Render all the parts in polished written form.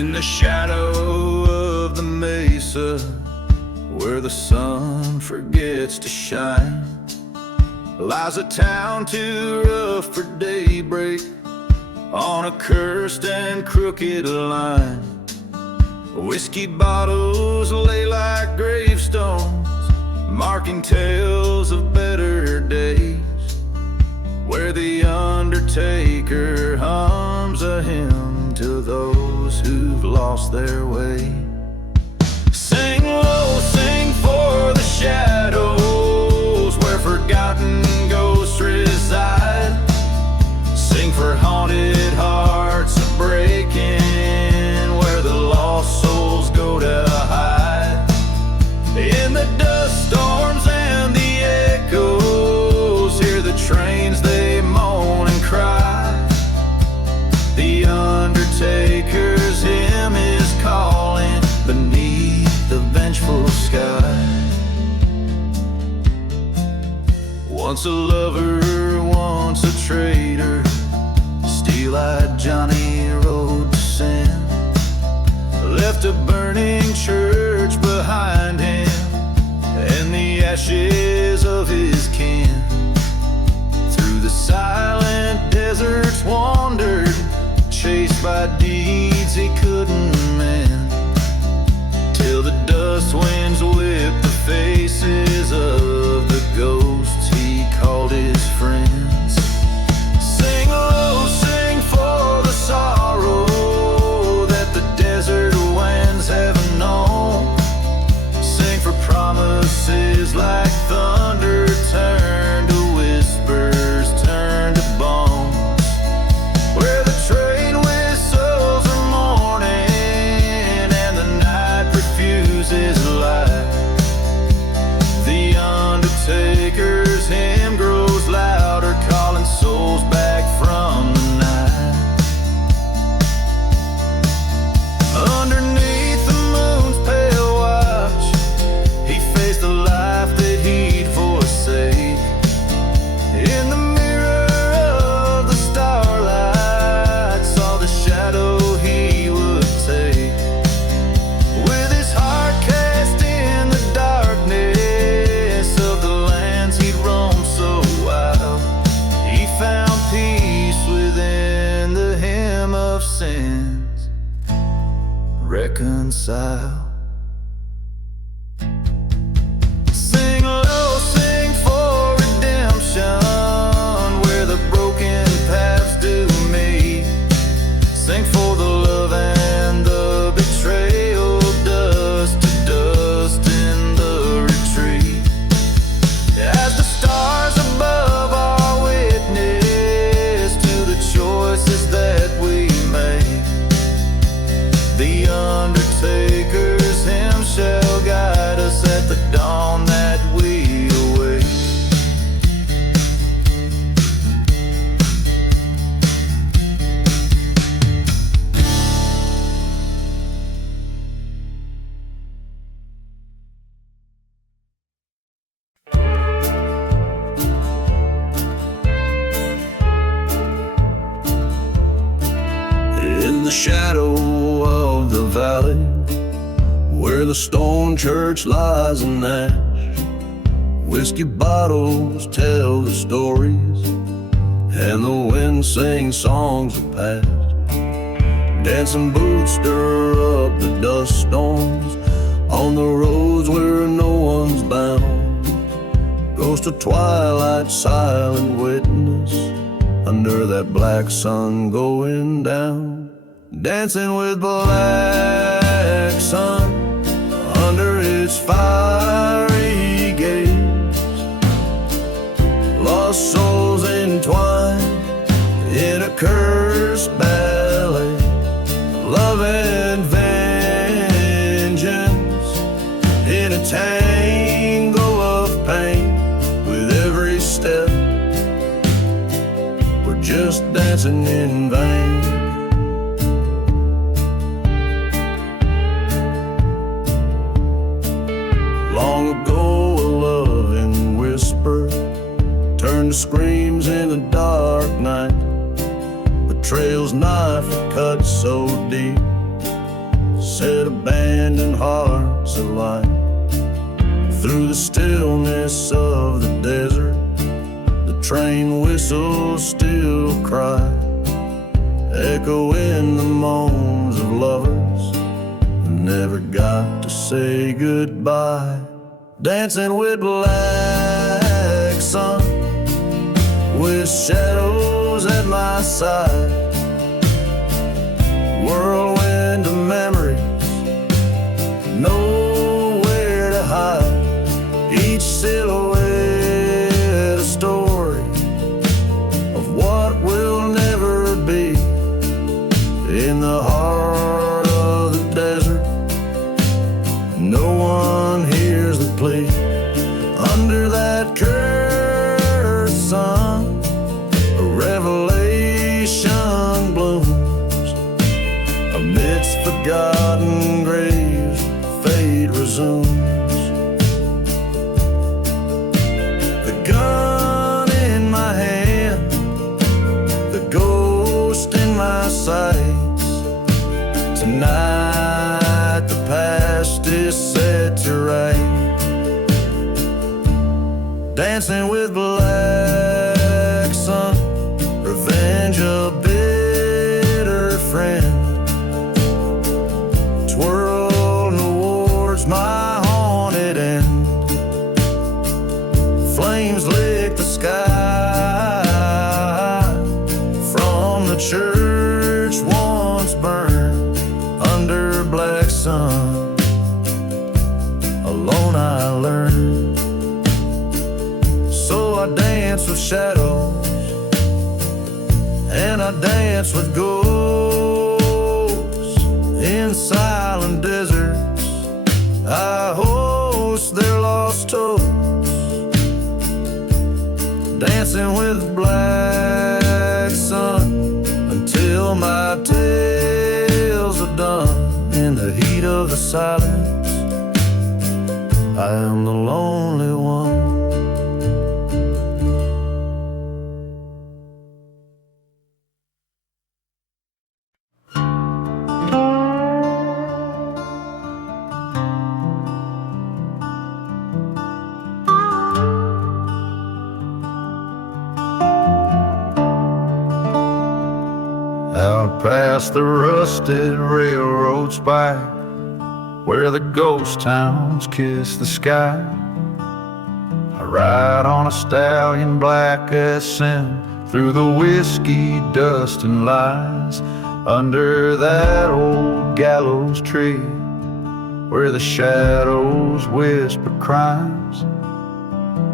In the shadow of the mesa, where the sun forgets to shine, lies a town too rough for daybreak, on a cursed and crooked line. Whiskey bottles lay like gravestones, marking tales of better days, where the undertaker hums a hymn to those who've lost their way. Sing low, sing for the shadows, where forgotten ghosts reside. Sing for haunted hearts breaking, where the lost souls go to hide. In the dust storms and the echoes, hear the trains, they moan and cry. The undertaker's hymn is calling beneath the vengeful sky. Once a lover, once a traitor, steel-eyed Johnny rode to sin, left a burning church behind him and the ashes of his kin. Through the silent deserts wandered, chased by deeds he couldn't mend, till the dust winds whipped the faces of the ghosts he called his friends. Sing low, sing for the sorrow that the desert winds haven't known. Sing for promises like thunder turn to whispers, turn to bones, where the train whistles are mourning and the night refuses light. The undertaker's hymn grows louder, calling souls back from the night. Underneath the moon's pale watch, he faced the life that he'd forsake. In the mirror of the starlight, saw the shadow he would take. With his heart cast in the darkness of the lands he'd roamed so wild, he found peace within the hymn of sins, reconcile. Sing low, sing for redemption, where the broken paths do meet. Sing for the love and the betrayal, dust to dust in the retreat. As the stars above are witness to the choices that we make, the undertaker's hymn shall guide us at the dawn that we await. In the shadow of the valley, where the stone church lies in ash, whiskey bottles tell the stories and the wind sings songs of past. Dancing boots stir up the dust storms on the roads where no one's bound. Ghost of twilight, silent witness under that black sun going down. Dancing with black sun under its fiery gaze. Lost souls entwined in a cursed ballet. Love and vengeance in a tangle of pain. With every step we're just dancing in vain. Long ago a loving whisper turned to screams in the dark night. Betrayal's knife cut so deep set abandoned hearts alight. Through the stillness of the desert, the train whistles still cry, echoing the moans of lovers who never got to say goodbye. Dancing with black sun, with shadows at my side, whirlwind of memories, nowhere to hide. Each silhouette a story of what will never be. In the heart of the desert, no one hears the plea. Under that cursed sun, a revelation blooms. Amidst forgotten graves, fate resumes. The gun in my hand, the ghost in my sights. Tonight the past is set to right. Dancing with black sun, revenge a bitter friend. Twirl towards my haunted end. Flames lick the sky from the church once burned. Under black sun, alone I learned. So I dance with shadows, and I dance with ghosts. In silent deserts, I host their lost toes. Dancing with black sun until my tales are done. In the heat of the silence, I am the lonely one. Out past the rusted railroad spike, where the ghost towns kiss the sky, I ride on a stallion black as sin, through the whiskey dust and lies. Under that old gallows tree, where the shadows whisper crimes,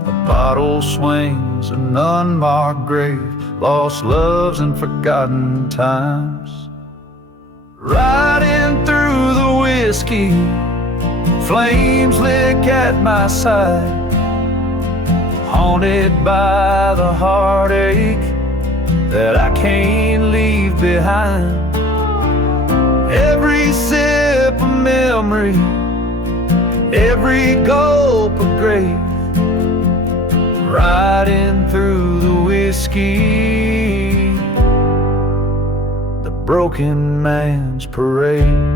a bottle swings an unmarked grave, lost loves and forgotten times. Riding through the whiskey, flames lick at my side, haunted by the heartache that I can't leave behind. Every sip of memory, every gulp of grave, riding through the whiskey, the broken man's parade.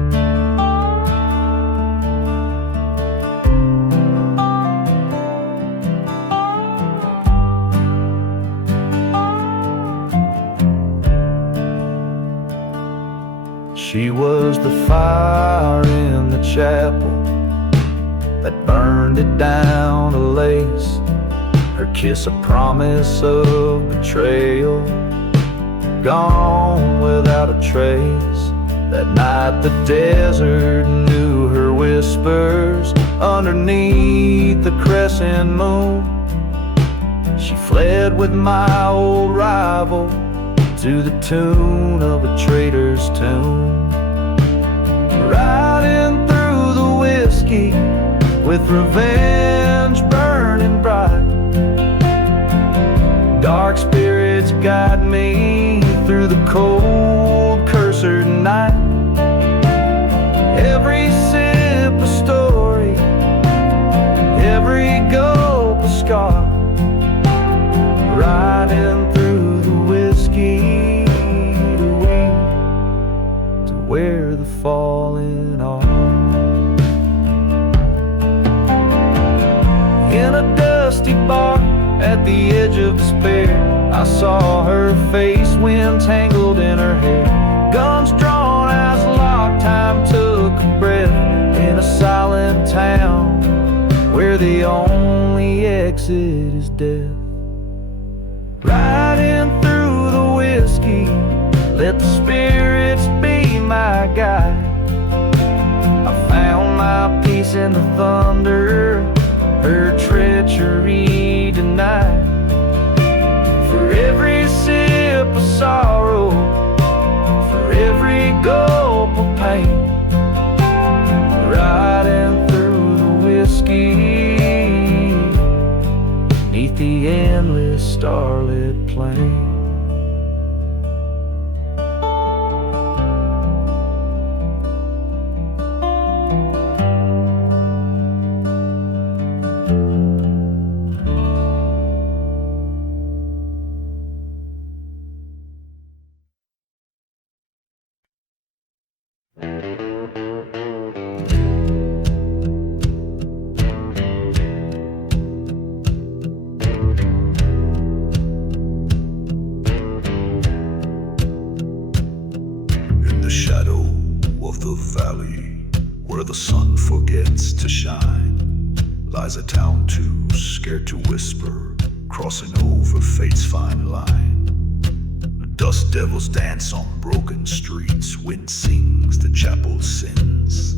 She was the fire in the chapel that burned it down to lace, her kiss a promise of betrayal, gone without a trace. That night the desert knew her whispers underneath the crescent moon. She fled with my old rival to the tune of a traitor's tune. Riding through the whiskey with revenge burning bright, dark spirits guide me through the cold, cursed night. Every sip a story, every gulp a scar, riding through the whiskey to where the fallen are. dusty bar at the edge of despair. I saw her face, wind tangled in her hair. Guns drawn, eyes locked, time took a breath. In a silent town where the only exit is death. Riding through the whiskey, let the spirits be my guide. I found my peace in the thunder, her treachery denied. For every sip of sorrow, for every gulp of pain, riding through the whiskey, neath the endless starlit plain. The sun forgets to shine, lies a town too scared to whisper, crossing over fate's fine line. The dust devils dance on broken streets, wind sings the chapel sins.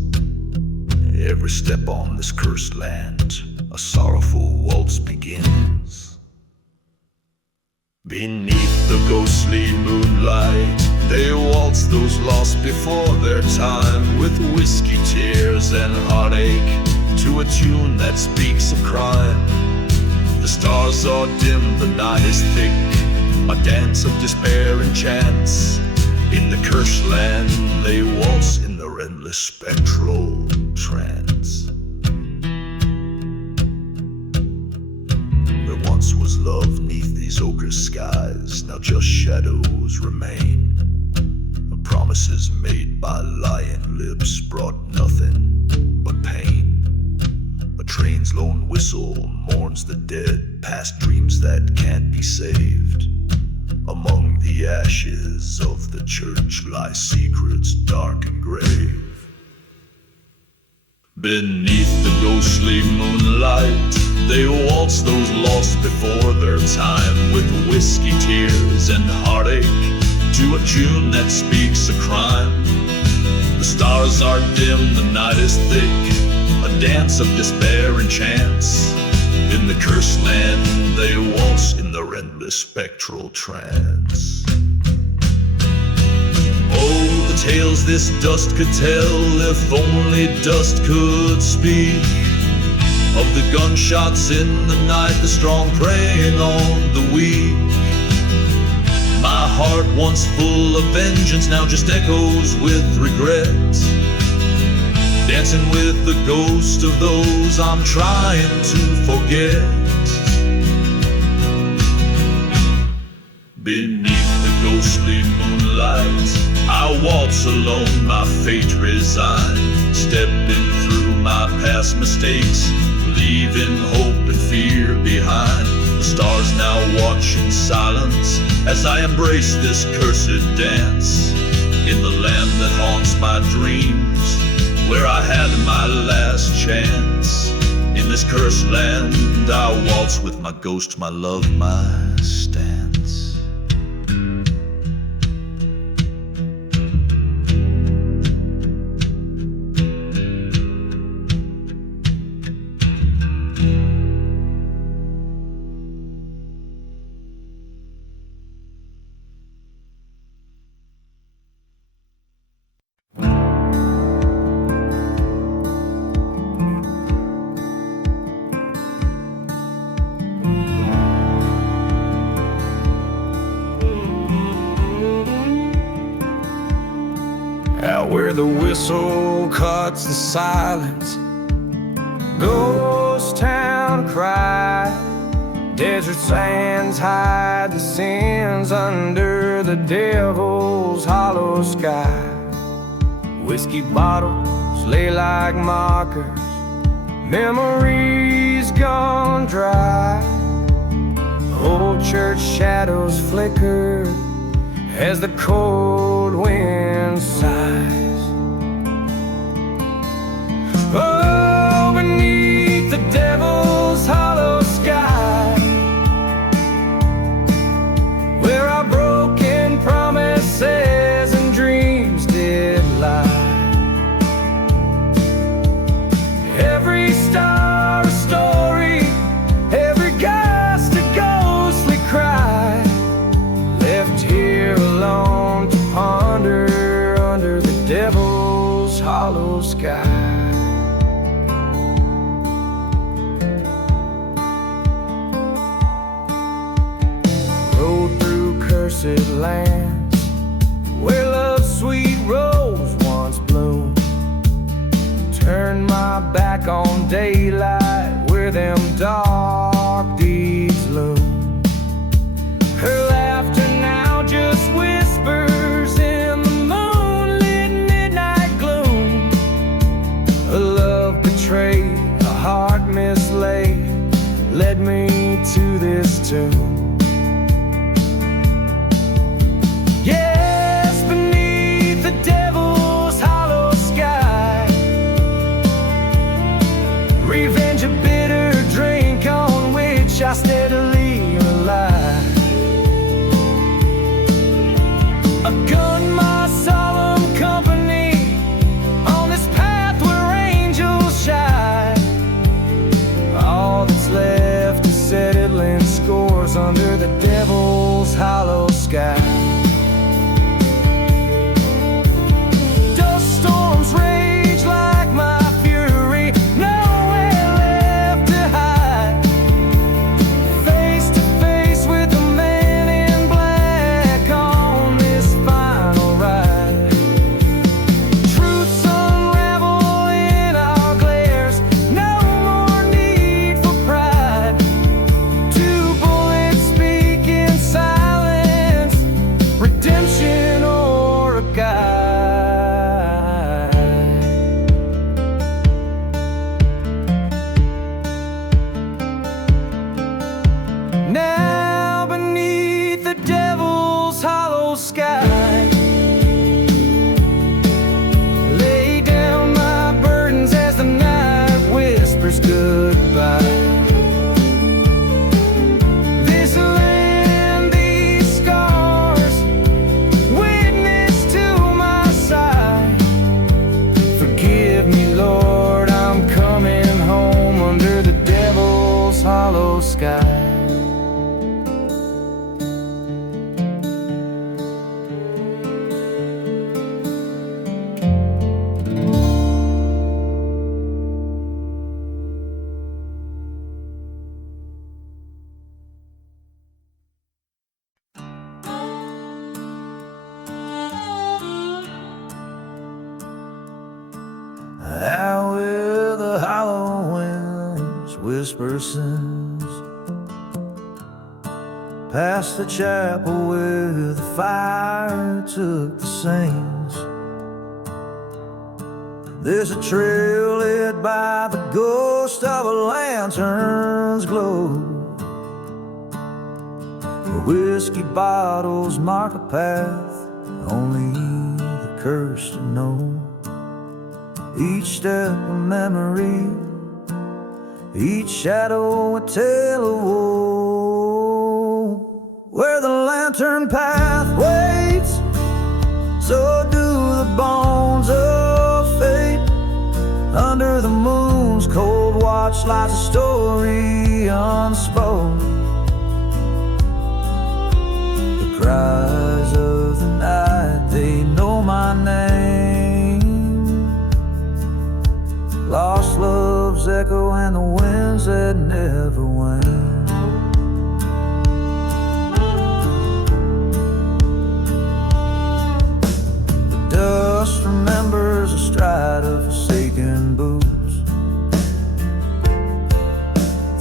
Every step on this cursed land, a sorrowful waltz begins. Beneath the ghostly moonlight, they waltz those lost before their time, with whiskey, tears, and heartache, to a tune that speaks of crime. The stars are dim, the night is thick, a dance of despair and chance. In the cursed land, they waltz in their endless spectral trance. There once was love neath these ochre skies, now just shadows remain. Promises made by lying lips brought nothing but pain. A train's lone whistle mourns the dead, past dreams that can't be saved. Among the ashes of the church lie secrets dark and grave. Beneath the ghostly moonlight, they waltz those lost before their time, with whiskey, tears, and heartache, to a tune that speaks of crime. The stars are dim, the night is thick, a dance of despair and chance. In the cursed land, they waltz in their endless spectral trance. Oh, the tales this dust could tell, if only dust could speak. Of the gunshots in the night, the strong preying on the weak. My heart once full of vengeance now just echoes with regret, dancing with the ghost of those I'm trying to forget. Beneath the ghostly moonlight, I waltz alone, my fate resigned, stepping through my past mistakes, leaving hope and fear behind. The stars now watch in silence as I embrace this cursed dance, in the land that haunts my dreams, where I had my last chance. In this cursed land, I waltz with my ghost, my love, my stance. Out where the whistle cuts the silence, ghost town cry. Desert sands hide the sins under the devil's hollow sky. Whiskey bottles lay like markers, memories gone dry. Old church shadows flicker as the cold wind sighs. Oh, beneath the devil's hollow sky, where our broken promises and dreams did lie. Every star a story, every gust a ghostly cry, left here alone to ponder under the devil's hollow sky. Rode through cursed lands where love's sweet rose once bloomed. Turned my back on daylight where them dark deeds loom. Her laughter now just whispers in the moonlit midnight gloom. A love betrayed, a heart mislaid, led me to this tomb. Yes, beneath the devil's hollow sky, revenge a bitter drink on which I steadily rely. A gun my solemn company on this path where angels shine. All that's left is settling scores under the devil's hollow sky. Dust storms rage like my fury, nowhere left to hide. Face to face with the man in black on this final ride. Truths unravel in our glares, no more need for pride. Two bullets speak in silence, redemption or a guide. Now beneath the devil's hollow sky, lay down my burdens as the night whispers goodbye. This land, these scars, witness to my side. Forgive me, Lord, I'm coming home under the devil's hollow sky. Out where the hollow winds whisper sins, past the chapel where the fire took the saints. There's a trail lit by the ghost of a lantern's glow, where whiskey bottles mark a path only the cursed know. Each step a memory, each shadow a tale of woe. Where the lantern path waits, so do the bones of fate. Under the moon's cold watch lies a story unspoken. The cries of the night, they know my name. Lost love's echo and the winds that never wane. The dust remembers a stride of forsaken boots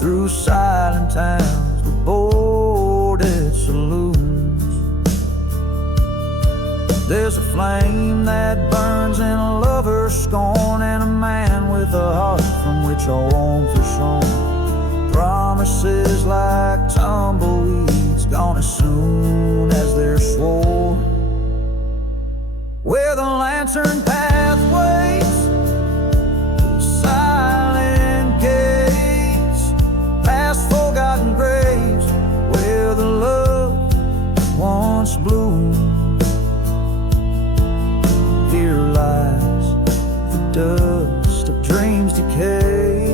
through silent towns with boarded saloons. There's a flame that burns in a lover's scorn, and a man with a heart from which all warmth is shown. Promises like tumbleweeds, gone as soon as they're swore. Where the lantern path waits, silent gates, past forgotten graves, where the love once bloomed. Here lies the dust of dreams decay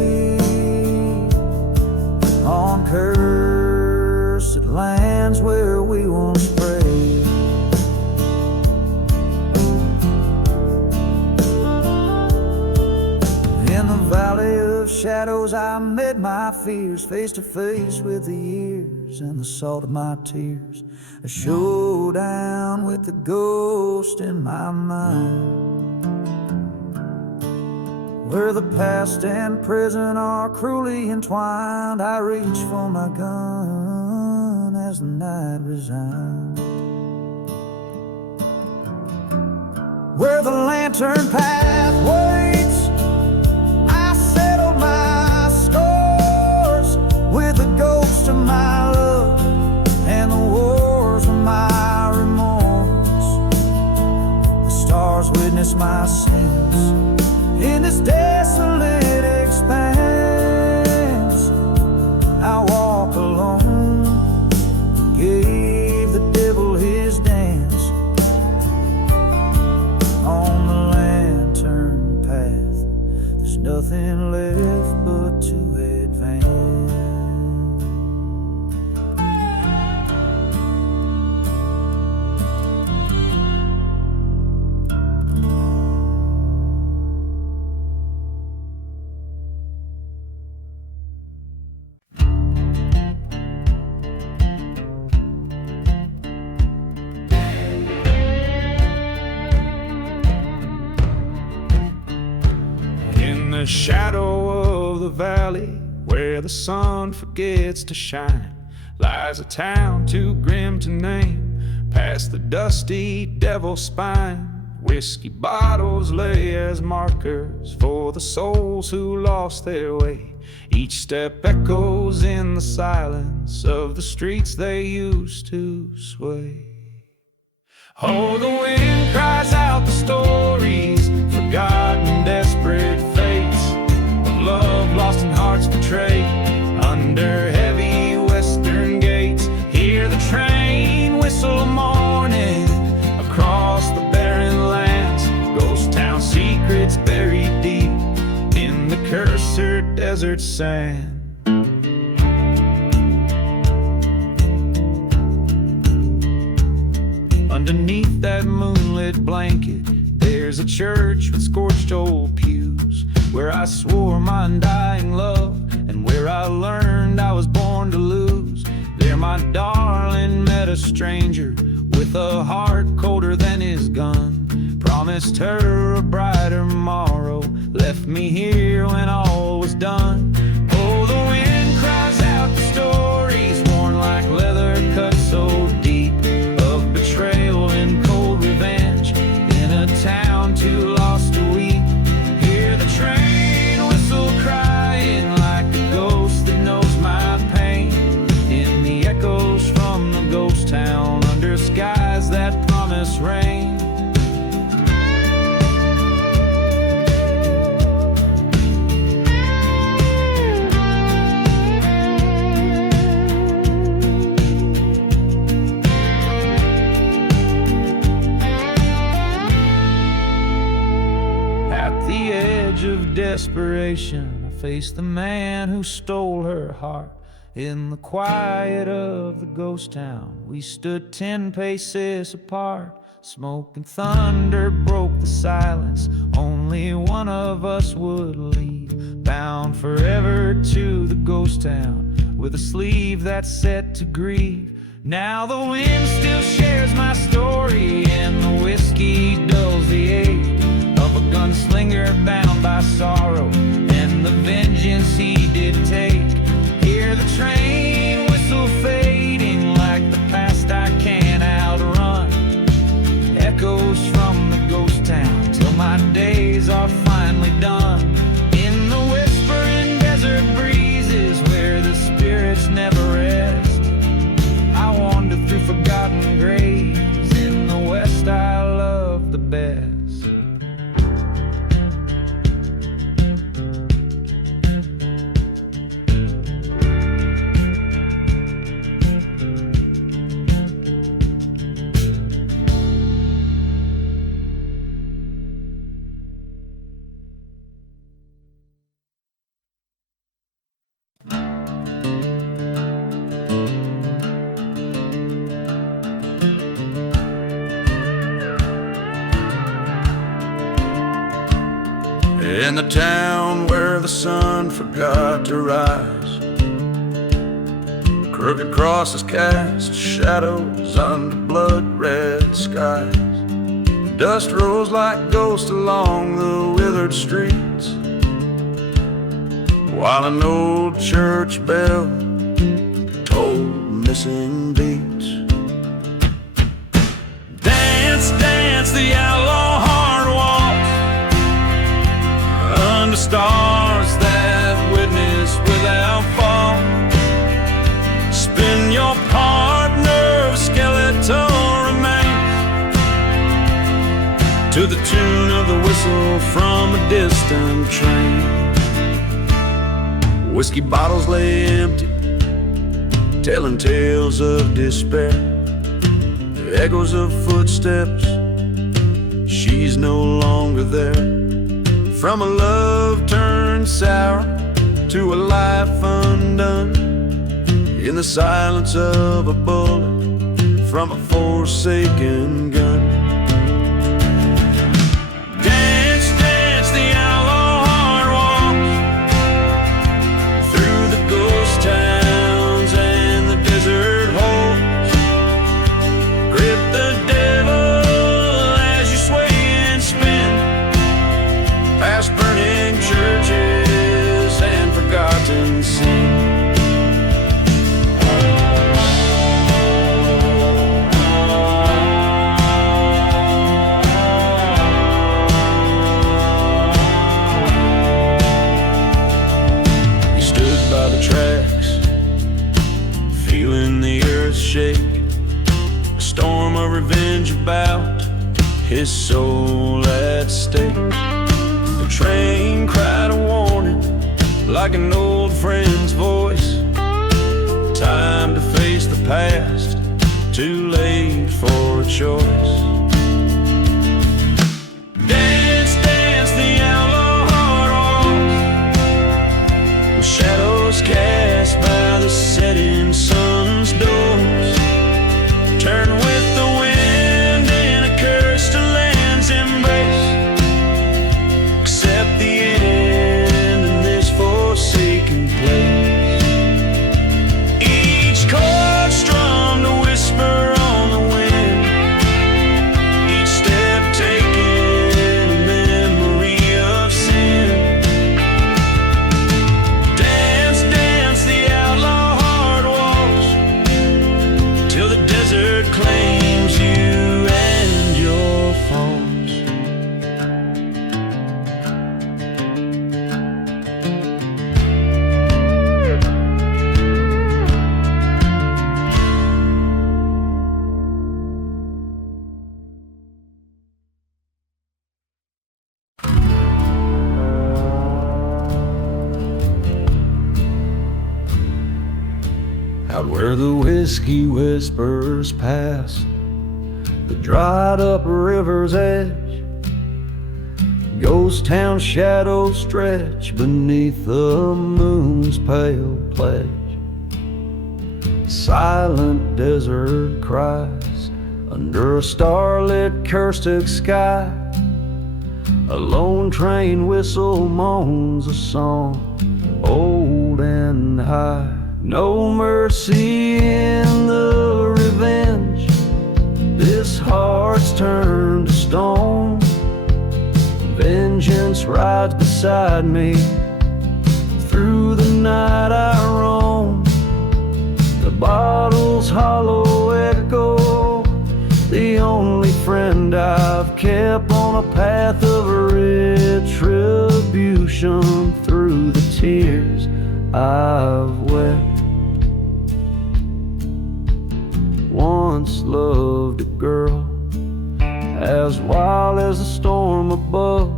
on cursed lands where we once prayed. In the valley of shadows I met my fears, face to face with the years and the salt of my tears. A showdown with the ghost in my mind, where the past and present are cruelly entwined. I reach for my gun as the night resigns. Where the lantern path waits, I settle my scores with the ghost of my love and the wars of my remorse. The stars witness my sins in this desolate expanse. I walk alone, gave the devil his dance on the lantern path. There's nothing left but to advance. The shadow of the valley where the sun forgets to shine lies a town too grim to name, past the dusty devil's spine. Whiskey bottles lay as markers for the souls who lost their way. Each step echoes in the silence of the streets they used to sway. Oh, the wind cries out the stories, forgotten desperate fates of love lost and hearts betrayed under heavy western gates. Hear the train whistle morning across the barren lands, ghost town secrets buried deep in the cursed desert sand. Underneath that moonlit blanket, there's a church with scorched old pews, where I swore my undying love, and where I learned I was born to lose. There my darling met a stranger with a heart colder than his gun. Promised her a brighter morrow, left me here when all was done. Oh, the wind cries out the stories, worn like leather cut so deep, of betrayal and cold revenge in a town too lost to weep. Hear the train whistle crying like a ghost that knows my pain, in the echoes from the ghost town under skies that promise rain. Of desperation, I faced the man who stole her heart. In the quiet of the ghost town, we stood 10 paces apart. Smoke and thunder broke the silence, only one of us would leave, bound forever to the ghost town with a sleeve that's set to grieve. Now the wind still shares my story, and the whiskey dulls the ache of a gunslinger bound by sorrow and the vengeance he did take. Hear the train whistle fading like the past I can't outrun, echoes from the ghost town till my days are finally done. In the whispering desert breezes where the in the town where the sun forgot to rise. Crooked crosses cast shadows under blood-red skies. Dust rose like ghosts along the withered streets, while an old church bell tolled missing beats. Dance, dance the outlaw heart walk under stars that witness without fault. Spin your partner of skeletal remains to the tune of the whistle from a distant train. Whiskey bottles lay empty, telling tales of despair. Echoes of footsteps, she's no longer there. From a love turned sour to a life undone, in the silence of a bullet from a forsaken gun. Dance, dance the outlaw heart walks through the ghost towns and the desert holes. Grip the devil as you sway and spin past burning churches and forgotten sin. Shake, a storm of revenge about his soul at stake. The train cried a warning like an old friend's voice. Time to face the past, too late for a choice. Dance, dance the outlaw heart walks with shadows cast by the setting sun's doors. Turn with the wind in a curse to land's embrace. Accept the end in this forsaken place. Each chord strummed a whisper on the wind, each step taken a memory of sin. Dance, dance the outlaw heart walks till the desert claims you and your faults. Out where the whiskey whispers past the dried up river's edge, ghost town shadows stretch beneath the moon's pale pledge. Silent desert cries under a starlit Ghostland sky. A lone train whistle moans a song old and high. No mercy in the revenge, this heart's turned to stone. Vengeance rides beside me, through the night I roam. The bottle's hollow echo, the only friend I've kept on a path of retribution. Through the tears I've wept, once loved a girl as wild as the storm above.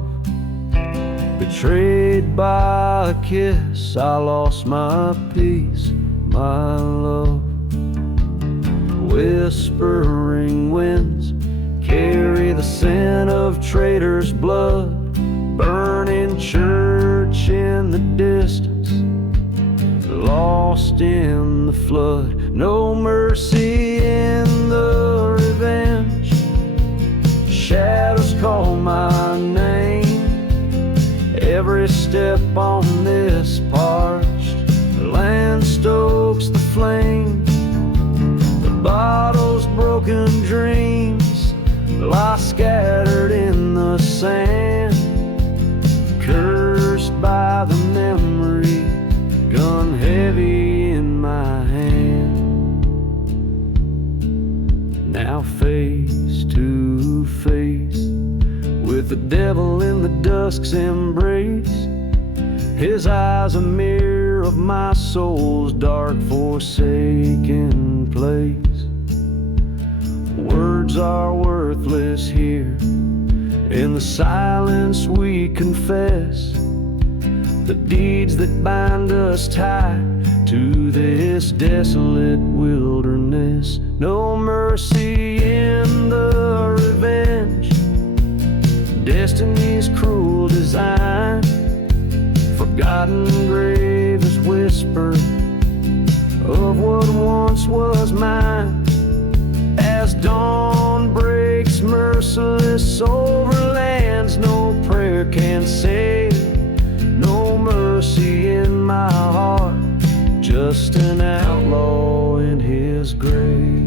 Betrayed by a kiss, I lost my peace, my love. Whispering winds carry the scent of traitors' blood. Burning church in the distance, lost in the flood. No mercy in the revenge, shadows call my name. Every step on this parched land stokes the flame. The bottle's broken dreams lie scattered in the sand, cursed by the memory, gun heavy in my hand. Now face to face with the devil in the dusk's embrace, his eyes a mirror of my soul's dark forsaken place. Words are worthless here, in the silence we confess the deeds that bind us tight to this desolate wilderness. No mercy in the revenge, destiny's cruel design. Forgotten grave is whisper of what once was mine. As dawn breaks merciless over lands no prayer can save, no mercy in my heart, just an outlaw in his grave.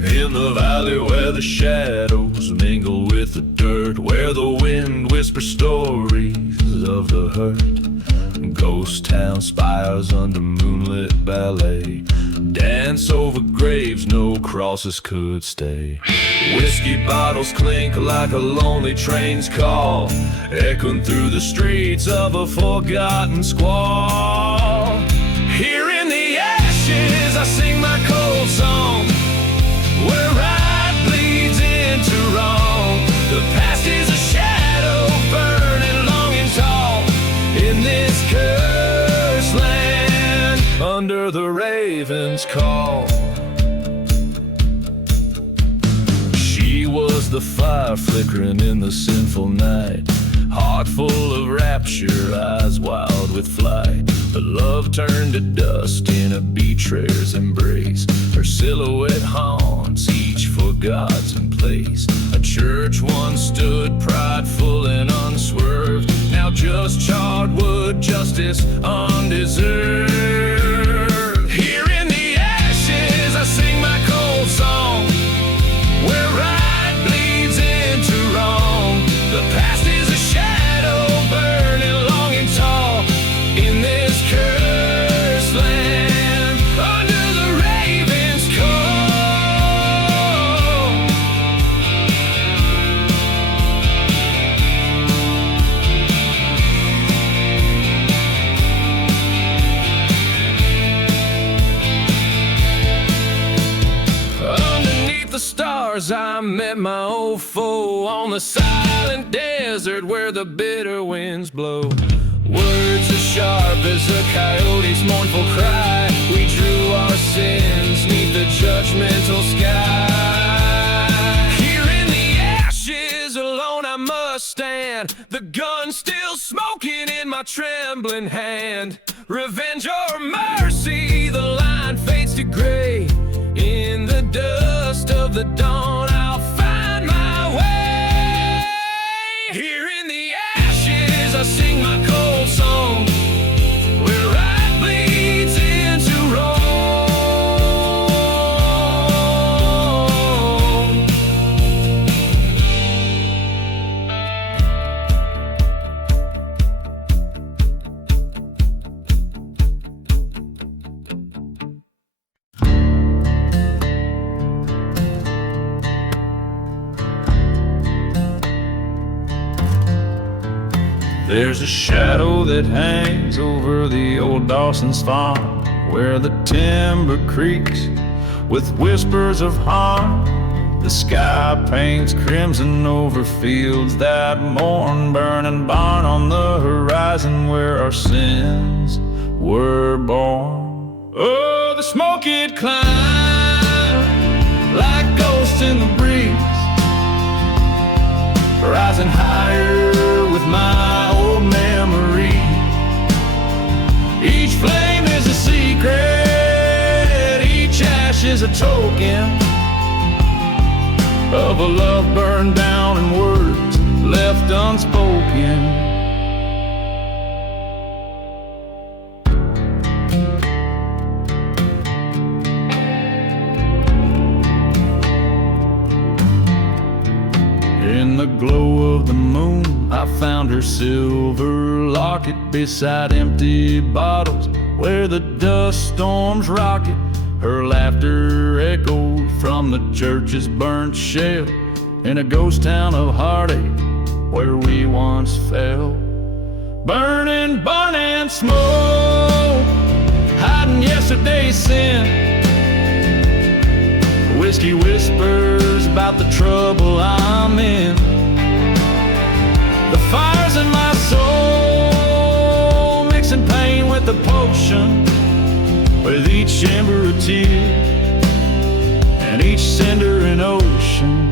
In the valley where the shadows mingle with the dirt, where the wind whispers stories of the hurt, ghost town spires under moonlit ballet, dance over graves no crosses could stay. Whiskey bottles clink like a lonely train's call, echoing through the streets of a forgotten squall. Here in the ashes I sing my cold song, where right bleeds into wrong. The past is a shadow burning long and tall in this cursed land under the raven's call. She was the fire flickering in the sinful night, heart full of rapture, eyes wild with flight. But love turned to dust in a betrayer's embrace. Her silhouette haunts each forgotten place. A church once stood prideful and unswerved, now just charred wood, justice undeserved. Here in the ashes I sing my cold song, where right bleeds into wrong. The past is a shadow burning long and tall in this cursed land under the raven's call. Underneath the stars I met my old foe, on the silent desert where the bitter winds blow. Words as sharp as a coyote's mournful cry, we drew our sins neath the judgmental sky. Here in the ashes alone I must stand, the gun still smoking in my trembling hand. Revenge or mercy, the line fades to gray. In the dust of the dawn I'll find my way. Here in the ashes I sing my cold song, where right bleeds into wrong. There's a shadow that hangs over the old Dawson's farm, where the timber creaks with whispers of harm. The sky paints crimson over fields that mourn, burning barn on the horizon where our sins were born. Oh, the smoke it climbs like ghosts in the breeze, rising higher with my old memory. Each flame is a secret, each ash is a token of a love burned down and words left unspoken. In the glow of the moon, I found her silver locket beside empty bottles where the dust storms rocket. Her laughter echoed from the church's burnt shell in a ghost town of heartache where we once fell. Burning, burning smoke, hiding yesterday's sin. Whiskey whispers about the trouble I'm in. The fire's in my soul, mixing pain with the potion, with each ember a tear and each cinder an ocean.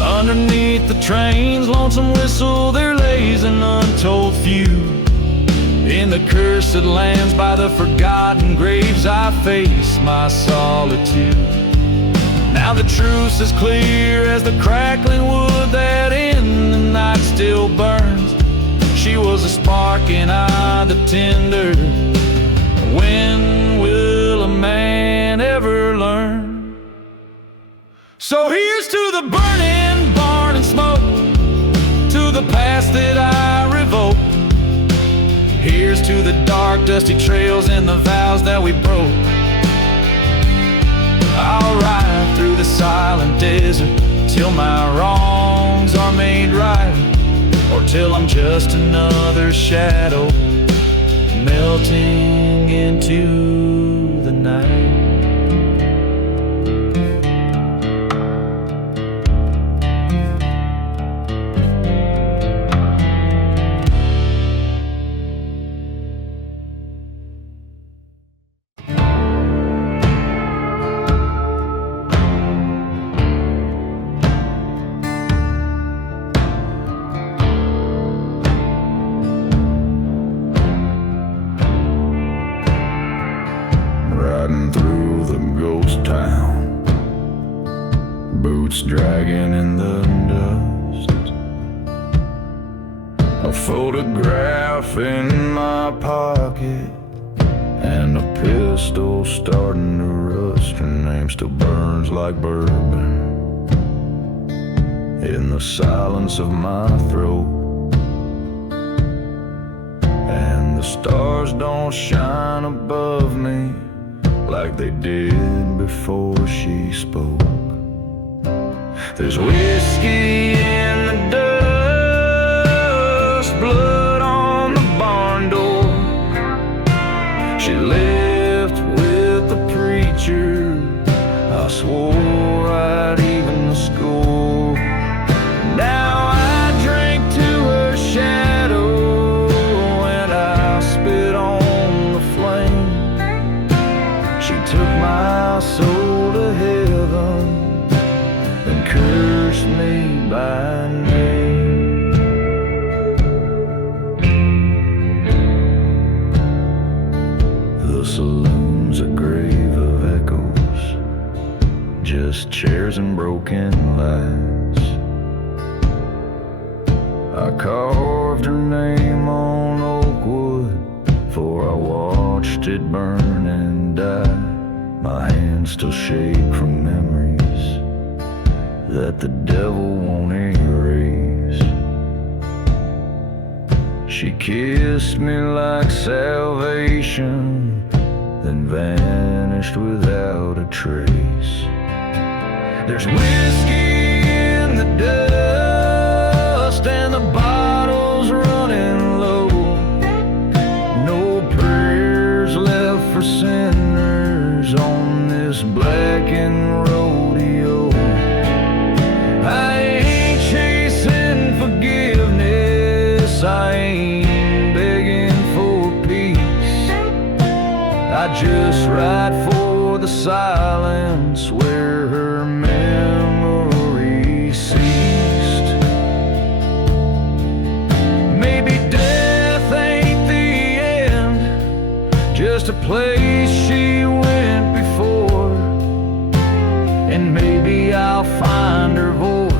Underneath the train's lonesome whistle there lays an untold feud. In the cursed lands by the forgotten graves I face my solitude. Now the truth is clear as the crackling wood that in the night still burns. She was a spark and I the tinder. When will a man ever learn? So here's to the burning barn and smoke, to the past that I revoke. Here's to the dark, dusty trails and the vows that we broke. I'll ride through the silent desert till my wrongs are made right, or till I'm just another shadow melting into the night. Through the ghost town, boots dragging in the dust, a photograph in my pocket, and a pistol starting to rust. Her name still burns like bourbon in the silence of my throat, and the stars don't shine above me like they did before she spoke. There's whiskey in the dust, blood on the barn door. She left with the preacher, I swore I'd even the score. Now I drink to her shadow and I spit on the flame. She took my soul to heaven and cursed me by name. The saloon's a grave of echoes, just chairs and broken lights. I carved her name on oak wood, for I watched it burn and die. My hands still shake from memories that the devil won't erase. She kissed me like salvation, then vanished without a trace. There's whiskey in the dust and the bottles running low. No prayers left for sinners on this blackened rodeo. I ain't chasing forgiveness, I ain't begging for peace. I just ride for the silence where her just a place she went before, and maybe I'll find her voice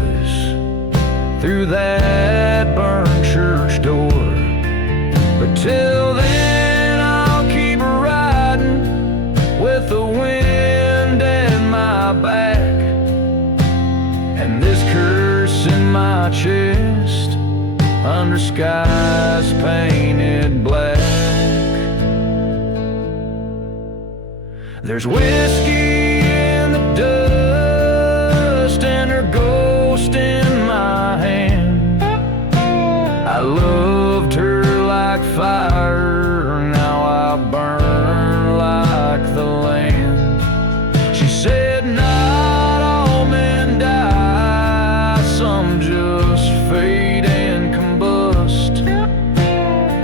through that burned church door. But till then I'll keep riding with the wind at my back and this curse in my chest under skies painted black. There's whiskey in the dust and her ghost in my hand. I loved her like fire, now I burn like the land. She said not all men die, some just fade and combust.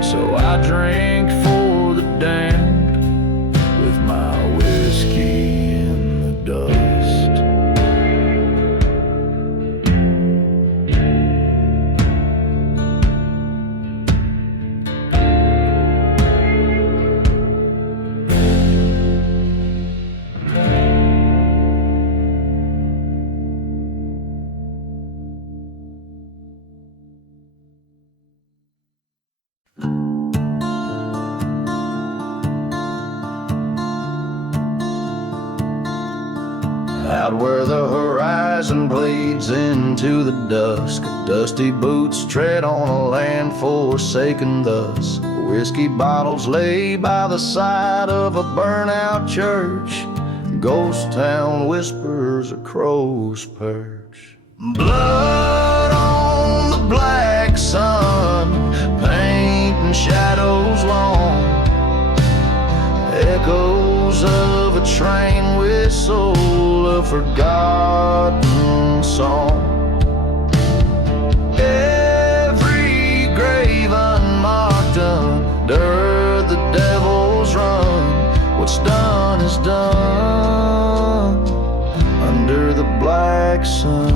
So I drink for the damned with my whiskey in the dust. Out where the horizon bleeds into the dusk, dusty boots tread on a land forsaken thus. Whiskey bottles lay by the side of a burnt-out church. Ghost town whispers a crow's perch. Blood on the black sun, painting shadows long. Echoes of a train whistle, a forgotten song. Every grave unmarked under the devil's run. What's done is done under the black sun.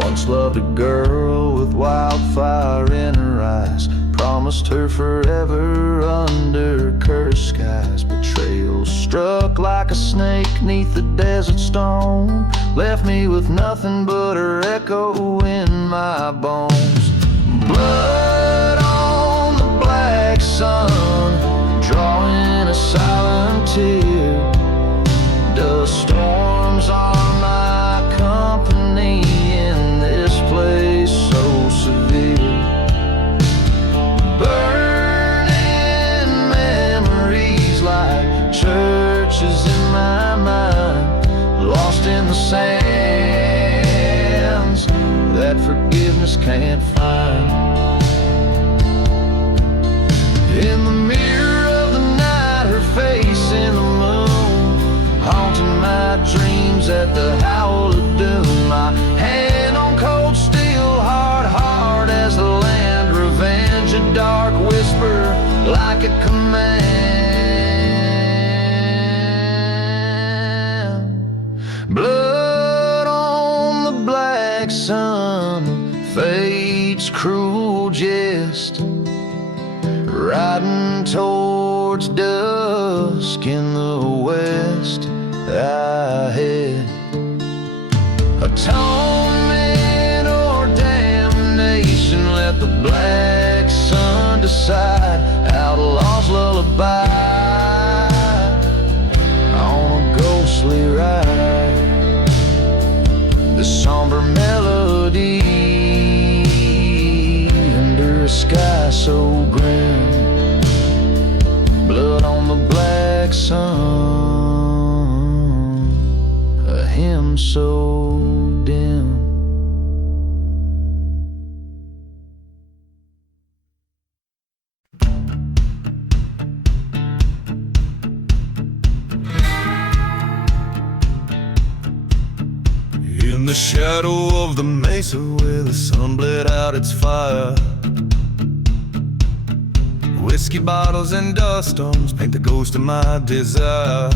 Once loved a girl with wildfire in her eyes, promised her forever under cursed skies. Betrayal struck like a snake 'neath the desert stone, left me with nothing but her echo in my bones. Blood on the black sun, drawing a silent tear. Dust storms are my company in this place so severe. Burning memories like churches in my mind, lost in the sands that forgiveness can't find. In the mirror of the night, her face in the moon, haunting my dreams at the howl of doom. My hand on cold steel, hard as the land. Revenge, a dark whisper like a command. Blood on the black sun, fate's cruel jest, riding towards dusk in the west. I head atonement or damnation, let the black sun decide. Outlaw's lullaby on a ghostly ride. The somber melody under a sky so grim. Blood on the black sun, a hymn so dim. In the shadow of the mesa where the sun bled out its fire, whiskey bottles and dust storms paint the ghost of my desire.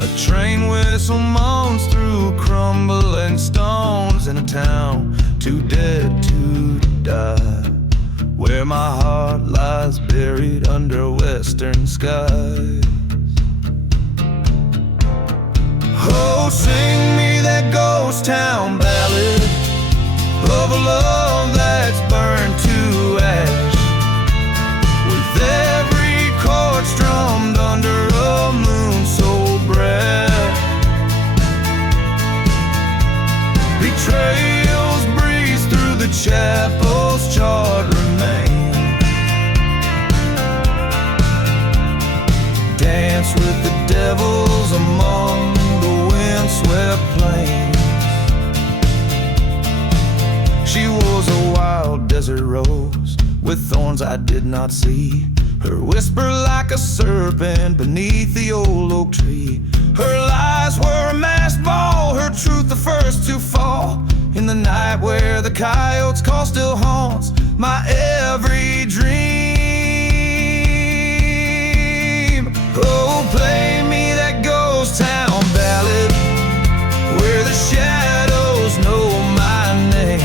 A train whistle moans through crumbling stones in a town too dead to die, where my heart lies buried under western skies. Oh, sing me that ghost town ballad of a love that's burned to ash, with every chord strummed under a moon so bright. Betrayals breeze through the chapel's charred remains. Dance with the devils among the windswept plains. She was a wild desert rose with thorns I did not see. Her whisper like a serpent beneath the old oak tree. Her lies were a masked ball, her truth the first to fall. In the night where the coyotes call still haunts my every dream. Oh, play me that ghost town ballad where the shadows know my name.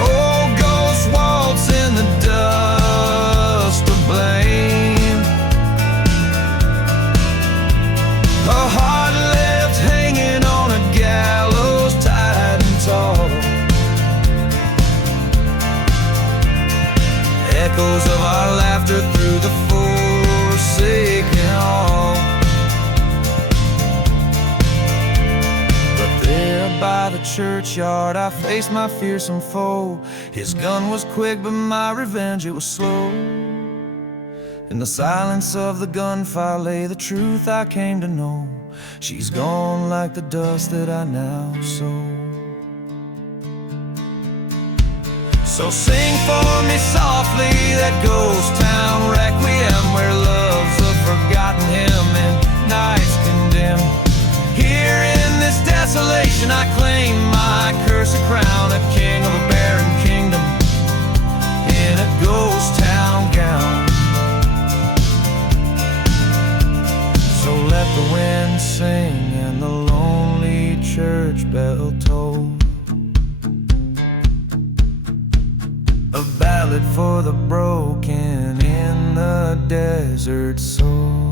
Oh, ghost waltz in the dust of blame. A heart left hanging on a gallows tight and tall. Echoes of our laughter through the forsaken hall. But there by the churchyard I faced my fearsome foe. His gun was quick but my revenge it was slow. In the silence of the gunfire lay the truth I came to know. She's gone like the dust that I now sow. So sing for me softly that ghost town requiem where love's a forgotten hymn and nights condemned. Here in this desolation I claim my cursed crown, a king of a barren kingdom in a ghost town gown. So let the wind sing and the lonely church bell toll. A ballad for the broken in the desert soul.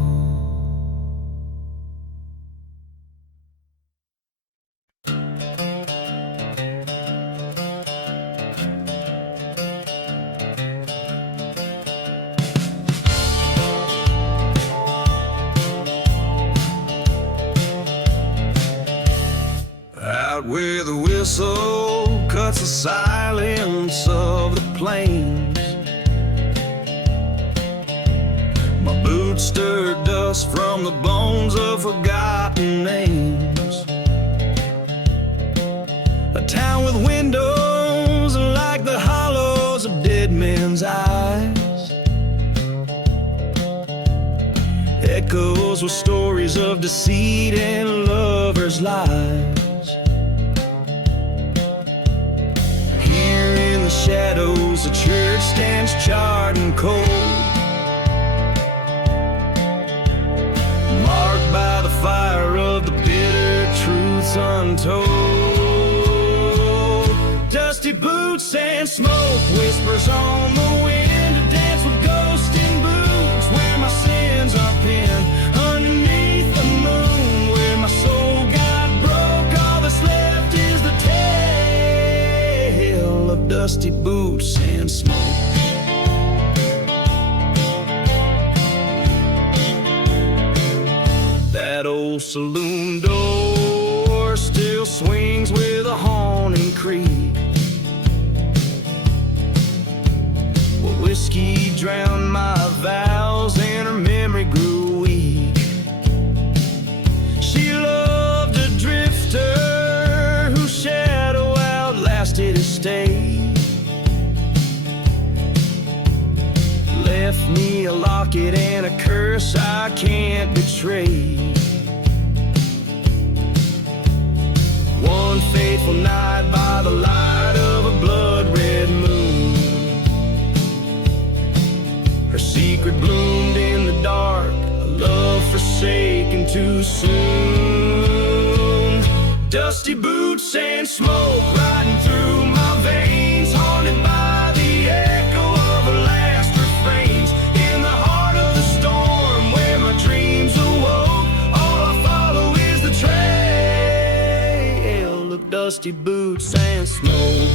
Out where the whistle cuts the silence of the plains, my boots stir dust from the bones of forgotten names. A town with windows like the hollows of dead men's eyes, echoes with stories of deceit and lovers' lives. The shadows, the church stands charred and cold, marked by the fire of the bitter truths untold. Dusty boots and smoke whispers on the wind, to dance with ghosts in boots where my sins are pinned. Underneath the moon where my soul got broke, all that's left is the tale of dusty boots and smoke. That old saloon door still swings with a haunting creak, where whiskey drowned my vows and her memory grew weak. She loved a drifter whose shadow outlasted his stay. Left me a locket and a curse I can't betray. One fateful night by the light of a blood-red moon, her secret bloomed in the dark, a love forsaken too soon. Dusty boots and smoke riding through my veins, haunted by the echo boots and smoke.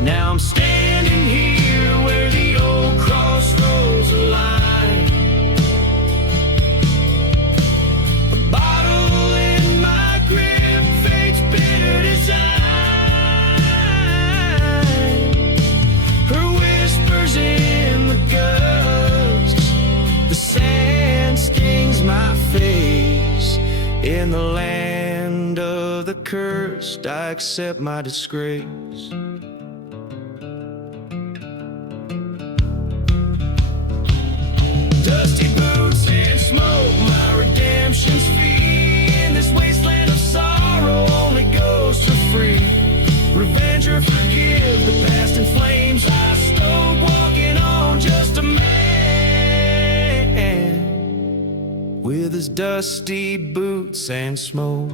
Now I'm standing here where the old crossroads align. A bottle in my grip, fate's bitter design. Her whispers in the gusts, the sand stings my face. In the land of the cursed, I accept my disgrace. Dusty boots and smoke, my redemption's fee. In this wasteland of sorrow, only ghosts are free. Revenge or forgive, the past in flames I stoke, walking on just a man with his dusty boots and smoke.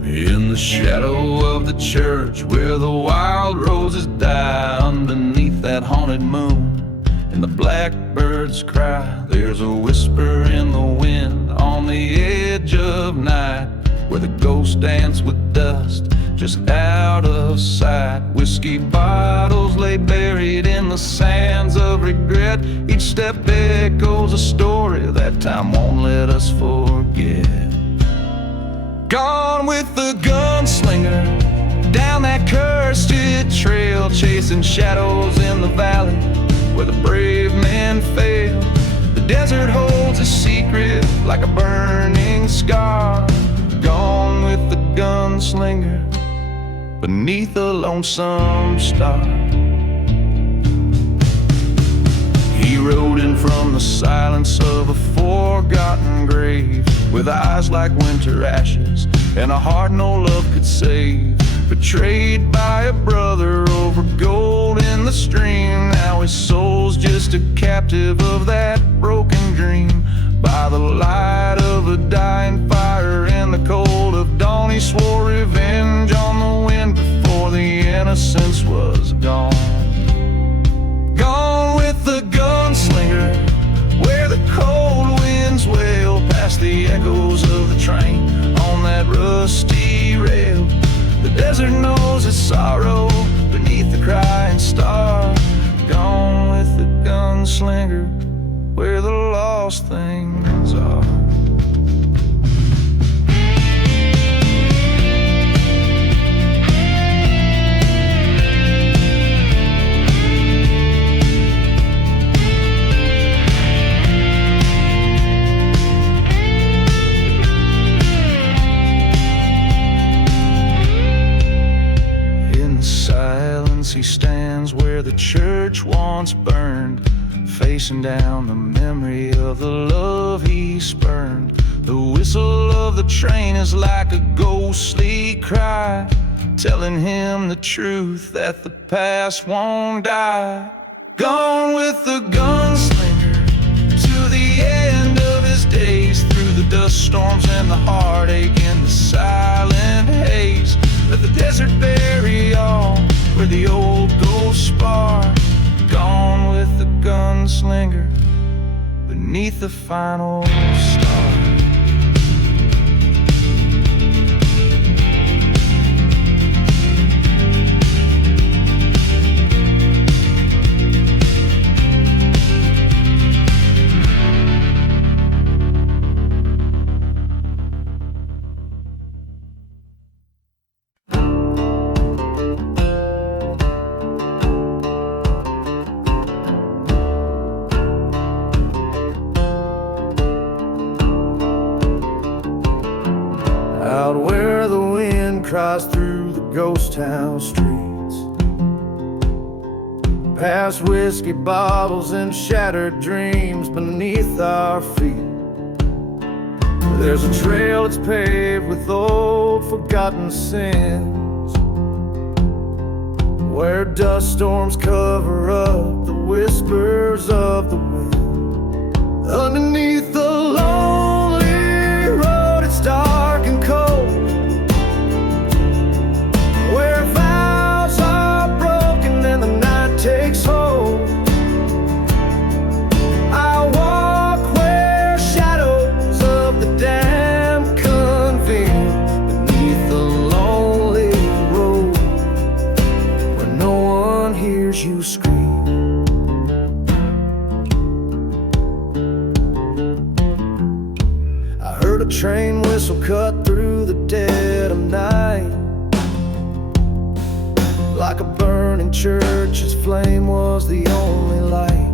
In the shadow of the church where the wild roses die, underneath that haunted moon and the blackbirds cry, there's a whisper in the wind on the edge of night, where the ghosts dance with dust just out of sight. Whiskey bottles lay buried in the sands of regret. Each step echoes a story that time won't let us forget. Gone with the gunslinger down that cursed trail, chasing shadows in the valley where the brave men fail. The desert holds a secret like a burning scar. Gone with the gunslinger beneath a lonesome star. He rode in from the silence of a forgotten grave, with eyes like winter ashes and a heart no love could save. Betrayed by a brother over gold in the stream, now his soul's just a captive of that broken dream. By the light of a dying fire in the cold of dawn, he swore revenge on the wind before the innocence was gone. Gone with the gunslinger where the cold winds wail past the echoes of the train on that rusty rail. The desert knows its sorrow beneath the crying star. Gone with the gunslinger where the lost things are. He stands where the church once burned, facing down the memory of the love he spurned. The whistle of the train is like a ghostly cry, telling him the truth that the past won't die. Gone with the gunslinger to the end of his days, through the dust storms and the heartache and the silent haze. Let the desert bury all where the old ghosts spar. Gone with the gunslinger beneath the final star. Out where the wind cries through the ghost town streets, past whiskey bottles and shattered dreams beneath our feet. There's a trail that's paved with old forgotten sins, where dust storms cover up the whispers of the wind. Underneath the lonely road, it's dark and cold, where vows are broken and the night takes hold. I walk where shadows of the damned convene, beneath the lonely road, where no one hears you scream. I heard a train whistle cut through the dead of night, like a burning church, its flame was the only light.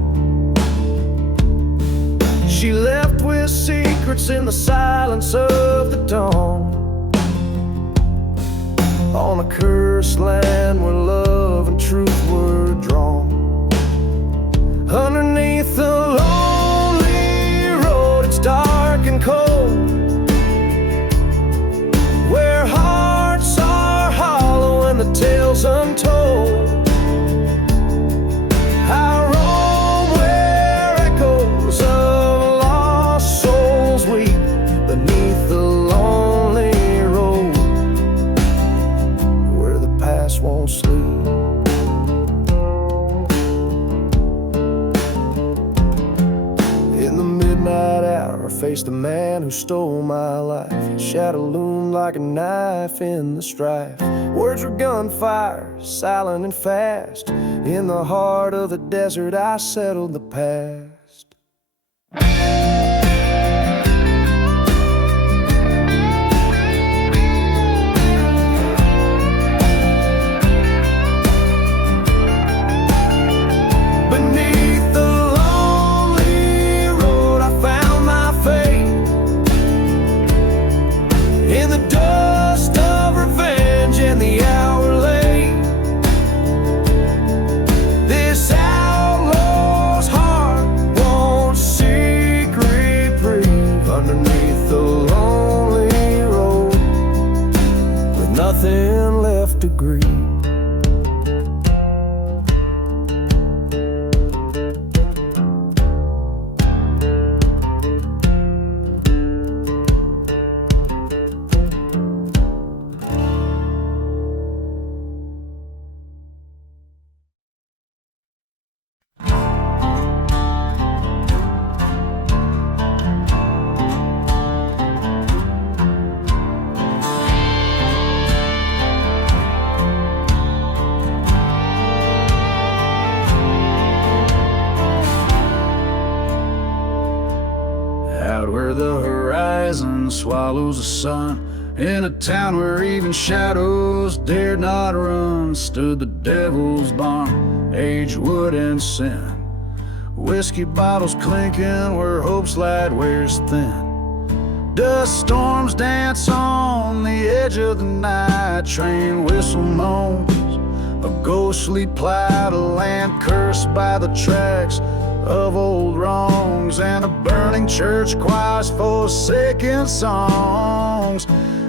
She left with secrets in the silence of the dawn, on a cursed land where love and truth were drawn. Underneath the lonely road, it's dark and cold, where hearts are hollow and the tales untold. I roam where echoes of lost souls weep, beneath the lonely road, where the past won't sleep. In the midnight hour, I faced the man who stole my life. His shadow loomed like a knife in the strife. Words were gunfire, silent and fast. In the heart of the desert, I settled the past. Beneath the lonely road, I found my fate, in the dust of revenge and the hour late. This outlaw's heart won't seek reprieve, underneath the lonely road, with nothing left to grieve. Out where the horizon swallows the sun, in a town where even shadows dared not run, stood the devil's barn, aged wood and sin. Whiskey bottles clinking where hope's light wears thin. Dust storms dance on the edge of the night. Train whistle moans, a ghostly plight, a land cursed by the tracks of old wrongs, and a burning church choirs forsaken songs.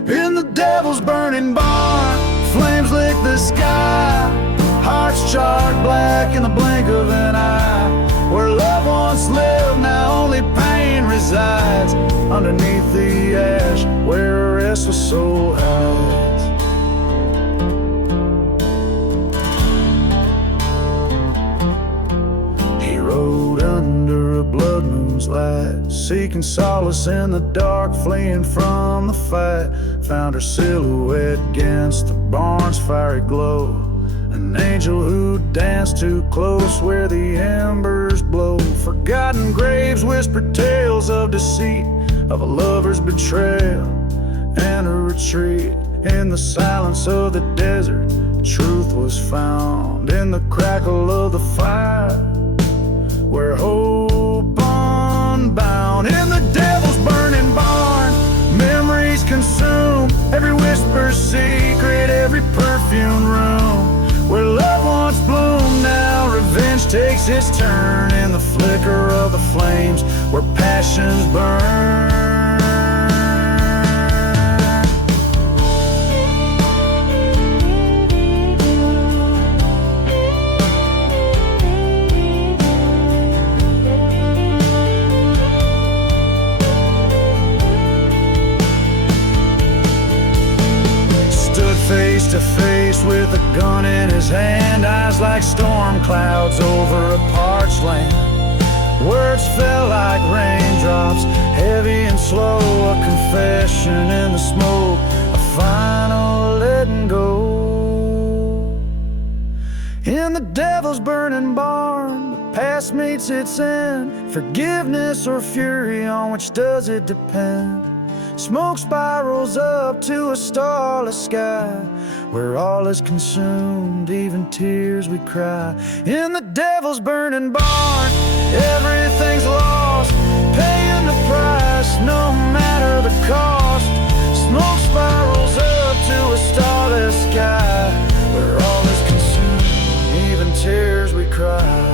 In the devil's burning barn, flames lick the sky, hearts charred black in the blink of an eye. Where love once lived, now only pain resides, underneath the ash where a restless soul hides. He rode under a blood moon's light, seeking solace in the dark, fleeing from the fight. Found her silhouette against the barn's fiery glow, an angel who danced too close where the embers blow. Forgotten graves whispered tales of deceit, of a lover's betrayal and a retreat. In the silence of the desert, truth was found in the crackle of the fire, where hope unbound. In the devil's burning barn, memories consume every whisper's secret, every perfumed room. Where love once bloomed, now revenge takes its turn in the flicker of the flames where passions burn. Face to face with a gun in his hand, eyes like storm clouds over a parched land. Words fell like raindrops, heavy and slow, a confession in the smoke, a final letting go. In the devil's burning barn, the past meets its end. Forgiveness or fury, on which does it depend? Smoke spirals up to a starless sky, where all is consumed, even tears we cry. In the devil's burning barn, everything's lost, paying the price, no matter the cost. Smoke spirals up to a starless sky, where all is consumed, even tears we cry.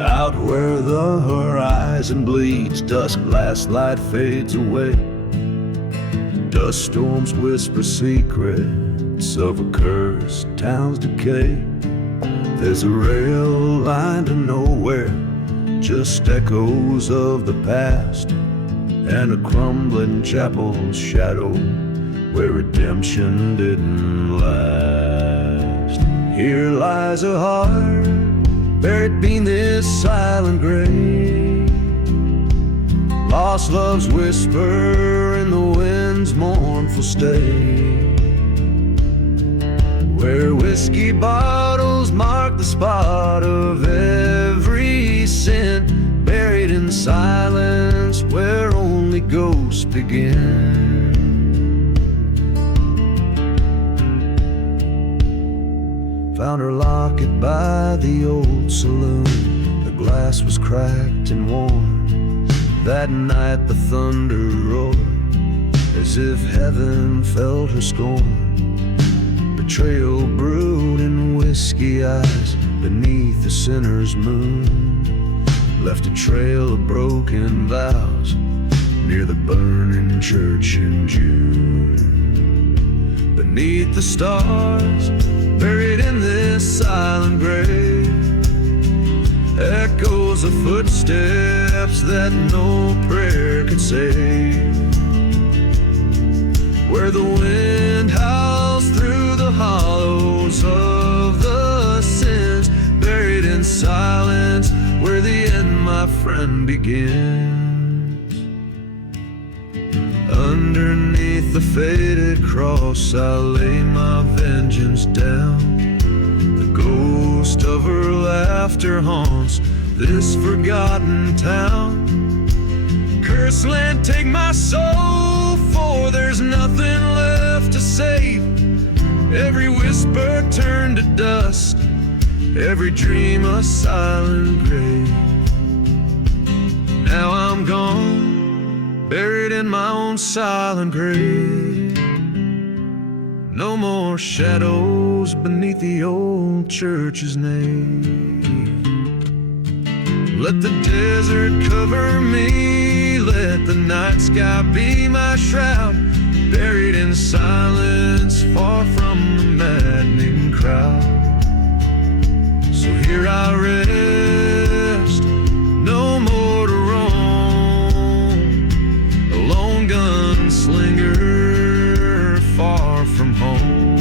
Out where the horizon bleeds, dusk last light fades away. Dust storms whisper secrets of a cursed town's decay. There's a rail line to nowhere, just echoes of the past, and a crumbling chapel's shadow where redemption didn't last. Here lies a heart buried beneath this silent grave, lost love's whisper in the wind's mournful stay, where whiskey bottles mark the spot of every sin, buried in silence where only ghosts begin. Found her locket by the old saloon. The glass was cracked and worn. That night the thunder roared, as if heaven felt her scorn. Betrayal brewed in whiskey eyes beneath the sinner's moon, left a trail of broken vows near the burning church in June. Beneath the stars, buried in this silent grave, echoes of footsteps that no prayer could save, where the wind howls through the hollows of the sins, buried in silence where the end, my friend, begins. Underneath the faded cross I lay my vengeance down. The ghost of her laughter haunts this forgotten town. Cursed land, take my soul, for there's nothing left to save. Every whisper turned to dust, every dream a silent grave. Now I'm gone, buried in my own silent grave. No more shadows beneath the old church's nave. Let the desert cover me, let the night sky be my shroud, buried in silence far from the maddening crowd. So here I rest, no more to roam, a lone gunslinger far from home.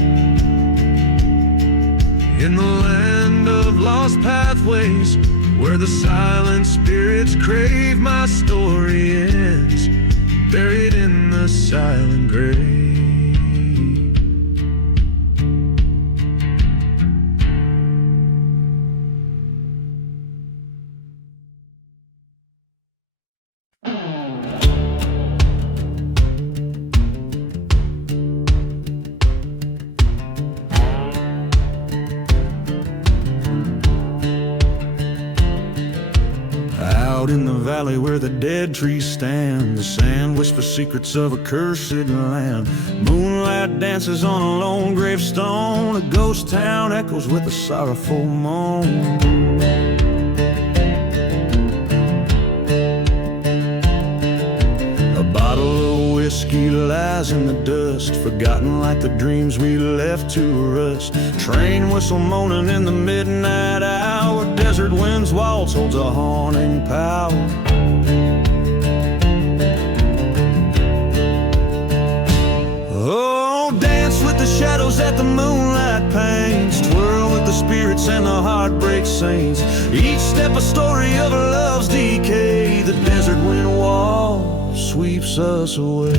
In the land of lost pathways, where the silent spirits crave, my story ends, buried in the silent grave. Out in the valley where the dead trees stand, the sand whispers secrets of a cursed land. Moonlight dances on a lone gravestone, a ghost town echoes with a sorrowful moan. A bottle of whiskey lies in the dust, forgotten like the dreams we left to rust. Train whistle moaning in the midnight hour, desert wind's waltz holds a haunting power. Oh, dance with the shadows that the moonlight paints, twirl with the spirits and the heartbreak saints. Each step a story of a love's decay, the desert wind wall sweeps us away.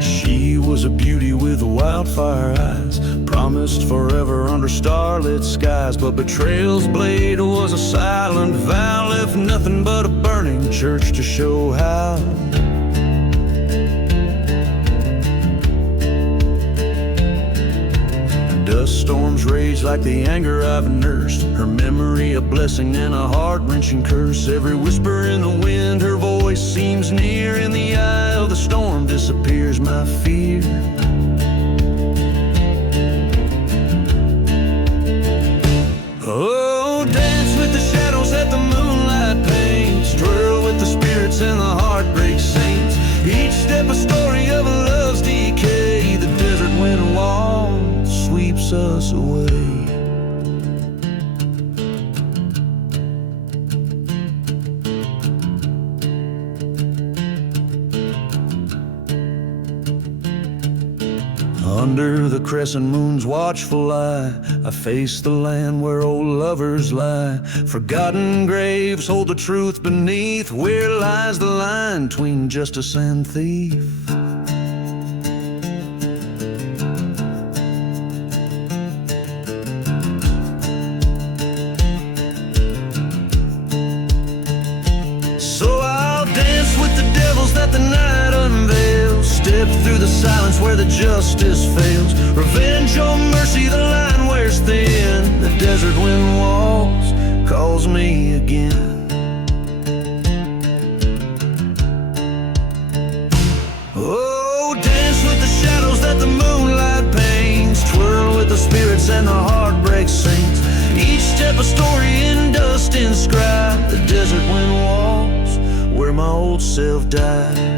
She was a beauty with wildfire eyes, promised forever under starlit skies. But betrayal's blade was a silent vow, left nothing but a burning church to show how. Dust storms rage like the anger I've nursed, her memory a blessing and a heart-wrenching curse. Every whisper in the wind, her voice seems near. In the eye of the storm disappears my fear. Oh, dance with the shadows that the moonlight paints, twirl with the spirits and the heartbreak saints. Each step a story of a love's decay, the desert wind wall sweeps us away. Under the crescent moon's watchful eye, I face the land where old lovers lie. Forgotten graves hold the truth beneath, where lies the line between justice and thief. So I'll dance with the devils that the night unveils, step through the silence where the justice fails. Revenge or mercy, the line wears thin, the desert wind walls calls me again. Oh, dance with the shadows that the moonlight paints, twirl with the spirits and the heartbreak saints. Each step a story in dust inscribed, the desert wind walls where my old self died.